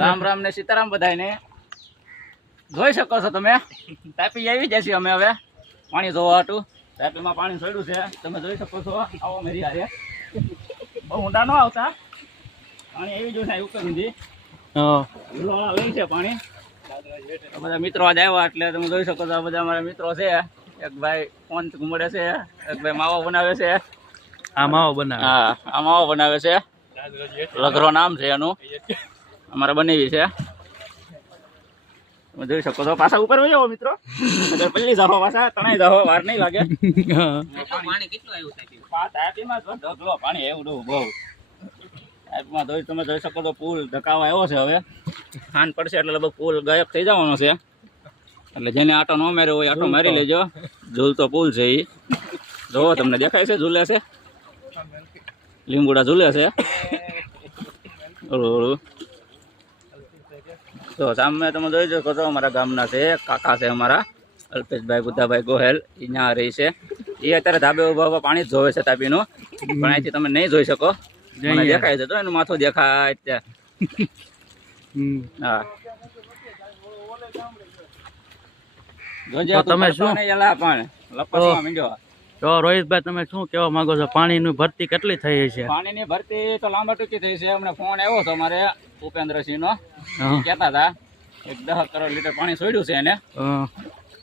રામ રામ ને સીતારામ બધાને જોઈ શકો છો તમે. તાપી આવી જશે અમે હવે. પાણી ધોવા હતું તાપીમાં પાણી છોડ્યું છે. તમે જોઈ શકો છો. આવો મેરી હારે. બહુ ઊંડા ન આવતા. પાણી આવી જોશે એવું લઈ છે પાણી. બધા મિત્રો આજ આવ્યા એટલે તમે જોઈ શકો છો આ બધા મારા મિત્રો છે. એક ભાઈ ફોન ઘુમડે છે. એક ભાઈ માવો બનાવે છે. આ માવો બનાવે. હા આ માવો બનાવે છે. લઘરો નામ છે એનું. અમારે બનેવી છે. તમે જોઈ શકો છો. પાછા ઉપર વહી મિત્રો. પેલી જાહો પાછા. ત્રણેય જાહો વાર નહીં લાગે. પાણી એવું ડૂ બહુ તમે જોઈ શકો તો પુલ ધકાવા આવ્યો છે હવે ખાન પડશે એટલે લગભગ પુલ ગાયબ થઈ જવાનો છે એટલે જેને આટો ન માર્યો હોય, આટો મારી લેજો. ઝૂલતો પુલ છે એ જોવો તમને દેખાય છે? ઝૂલે છે? લીંબુડા ઝૂલે છે? ઓળું ઓળું તો સામે તમે જોઈ શકો છો અમારા ગામના છે કાકા છે અમારા અલ્પેશભાઈ બુદ્ધાભાઈ ગોહેલ અહીંયા રહી છે. એ અત્યારે ધાબે ઊભા ઊભા પાણી જ જોવે છે તાપીનું. પણ અહીંથી તમે નહીં જોઈ શકો. દેખાય છે તો એનું માથું દેખાય ત્યાં. હા. જોજે તમે શું? લપસવા માંડ્યો તો રોહિતભાઈ તમે શું કહેવા માંગો છો? પાણીની ભરતી કેટલી થઈ છે પાણીની ભરતી તો લાંબા ટૂંકી થઈ છે. અમને ફોન આવ્યો હતો મારે ઉપેન્દ્રસિંહ નો કેતા કહેતા હતા એક દસ કરોડ લીટર પાણી છોડ્યું છે એને.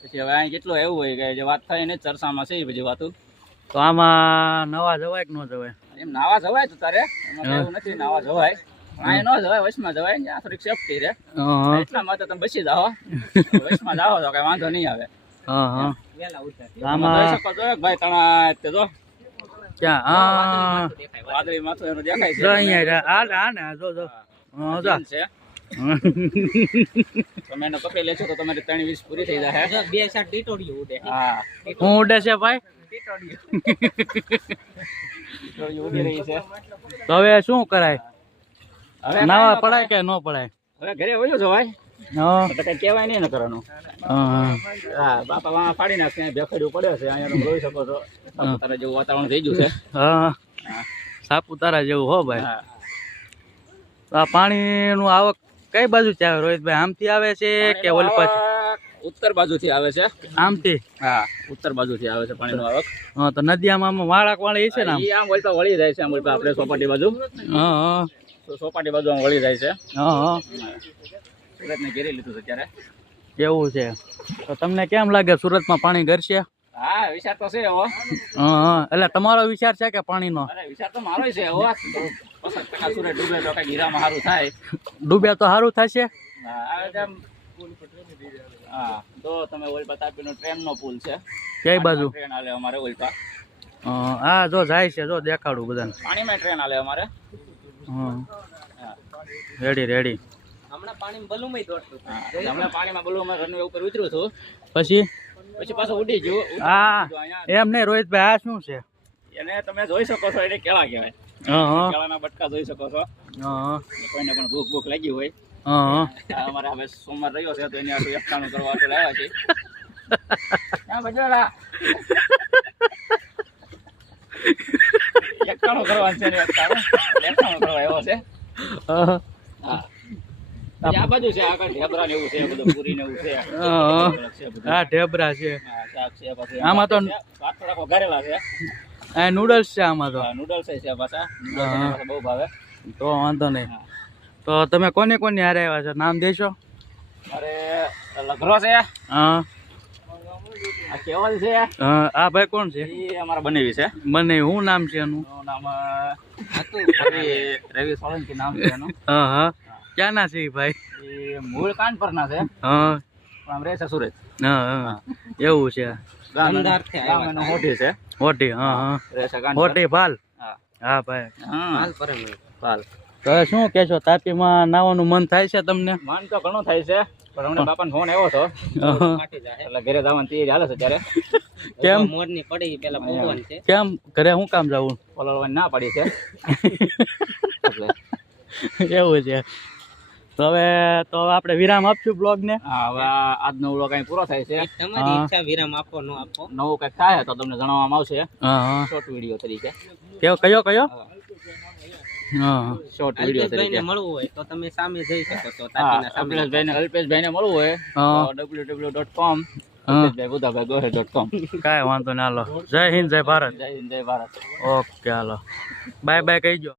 પછી હવે અહીં કેટલું એવું હોય કે જે વાત થાય ને ચર્ચામાં છે એ બધી વાતું. તો આમાં નવા જવાય કે ન જવાય? એમ નાવા જવાય તો તારે. એવું નથી નાવા જવાય. પણ અહીં ન જવાય વચમાં જવાય. ત્યાં થોડીક સેફટી રહે એટલા માટે તમે બચી જાઓ. વચમાં જાઓ તો કઈ વાંધો નહીં આવે. હા હા. આમાં ભાઈ તણા તે જો? ક્યાં? હા. વાદળી માથું એનો દેખાય છે. જો અહીંયા આ આ ને આ જો જો. હા, જો. છે. તમે એને પકડી લેશો તો તમારી ત્રણ વીસ પૂરી થઈ જશે બે ઉડે. હા. હું ઉડે છે ભાઈ? તો રહી છે. તો હવે શું કરાય? હવે નાવા પડાય કે ન પડાય? હવે ઘરે વયો છો હા કહેવાય નહીં કરવાનું. હા બાપા વાં નાખશે ભેખડ્યું પડે છે અહીંયા તમે જોઈ શકો છો. સાપુતારા જેવું વાતાવરણ થઈ ગયું છે. હા સાપુતારા જેવું હો ભાઈ. આ પાણીનું આવક કઈ બાજુ છે આવે રોહિતભાઈ? આમથી આવે છે કે ઓલી પાછી ઉત્તર બાજુથી આવે છે. આમથી? હા ઉત્તર બાજુથી આવે છે પાણીનો આવક. હા તો નદીયામાં આમાં વાળાક વાળી છે ને આમ? આમ વળતા વળી જાય છે આમ વળતા આપણે સોપાટી બાજુ. હા હા. સોપાટી બાજુ આમ વળી જાય છે. હા. હા. સુરતને ઘેરી લીધું છે ત્યારે એવું છે? તો તમને કેમ લાગે સુરતમાં પાણી ઘરશે? હા વિચાર તો છે એવો. હા એટલે તમારો વિચાર છે કે પાણીનો? અરે વિચાર તો મારો છે એવો. સુરત ડૂબે તો કઈ હીરામાં સારું થાય. ડૂબે તો સારું થશે? હા હા તો તમે ઓલપા તાપીનો ટ્રેનનો પુલ છે. કઈ બાજુ? ટ્રેન હાલે અમારે ઓલપા. હા આ જો જાય છે જો દેખાડું બધાને. પાણીમાં ટ્રેન હાલે અમારે. હા. રેડી રેડી હમણાં પાણીમાં બલુમય દોડતું. હા. હમણાં પાણીમાં બોલું મેં ઘરની ઉપર ઉતર્યું છું પછી પછી પાછું ઉડી ગયું. ઉતરી અહીંયા. એમ નહીં રોહિતભાઈ આ શું છે? એને તમે જોઈ શકો છો એને કેળા કહેવાય. હા હા. કેળાના બટકા જોઈ શકો છો. કોઈને પણ ભૂખ ભૂખ લાગી હોય. હા હા. અમારે હવે સોમવાર રહ્યો છે તો એની આટલું એકટાણું કરવા આટલું લાવ્યા છે? એકટાણું કરવાનું છે એકટાણું એકટાણું કરવા એવો છે. હા હા. આ બાજુ છે આગળ ઢેબરા ને એવું છે બધું પૂરી ને એવું છે. હા. ઢેબરા છે. હા, આમાં તો- છે. આ નૂડલ્સ છે આમાં તો. નૂડલ્સ છે પાછા. હા. બહુ ભાવે. તો વાંધો નહીં. હા. તો તમે કોને કોને હારે આવ્યા છો? નામ દેશો? અરે લઘરો છે. હા. આ કેવલ છે. હા, આ ભાઈ કોણ છે? એ અમારા બનેવી છે. મને શું નામ છે એનું? નામ રવિ સોલંકી નામ છે એનું. હા હા. ક્યાંના છે ભાઈ? એ મૂળ કાનપરના છે. હા. પણ રહે છે સુરત. હા હા. એવું છે. હોઠી છે. હોટી હા હા. હોટી ભાલ. હા. હા ભાઈ. હા. પાલ તો શું કહેશો તાપીમાં નાવાનું મન થાય છે તમને? માન તો ઘણું થાય છે પણ હમણાં બાપાનો ફોન આવ્યો હતો. હા. એટલે ઘરે જવાની તૈયારી હાલે છે ત્યારે કેમ? મોરની પડી પેલા ભગવાન છે. કેમ? ઘરે શું કામ જવું? પલાળવાની ના પડી છે. એવું છે. તો હવે તો હવે આપણે વિરામ આપશું બ્લોગ ને હવે આજનો બ્લોગ અહીં પૂરો થાય છે. તમારી ઈચ્છા વિરામ આપો ન આપો. નવું કંઈક થાય તો તમને જણાવવામાં આવશે. હા હા. શોર્ટ વીડિયો તરીકે. કેવો કયો કયો? હા. શોર્ટ વીડિયો તરીકે. મળવું હોય તો તમે સામે જઈ શકો છો હા ને અલ્પેશભાઈને મળવું હોય ડબલ્યુ ડબલ્યુ ડોટ કોમ. અલ્પેશભાઈ કાંઈ વાંધો ના હાલો. જય હિન્દ જય ભારત. જય હિન્દ જય Bharat. Okay hello. Bye bye કહીજો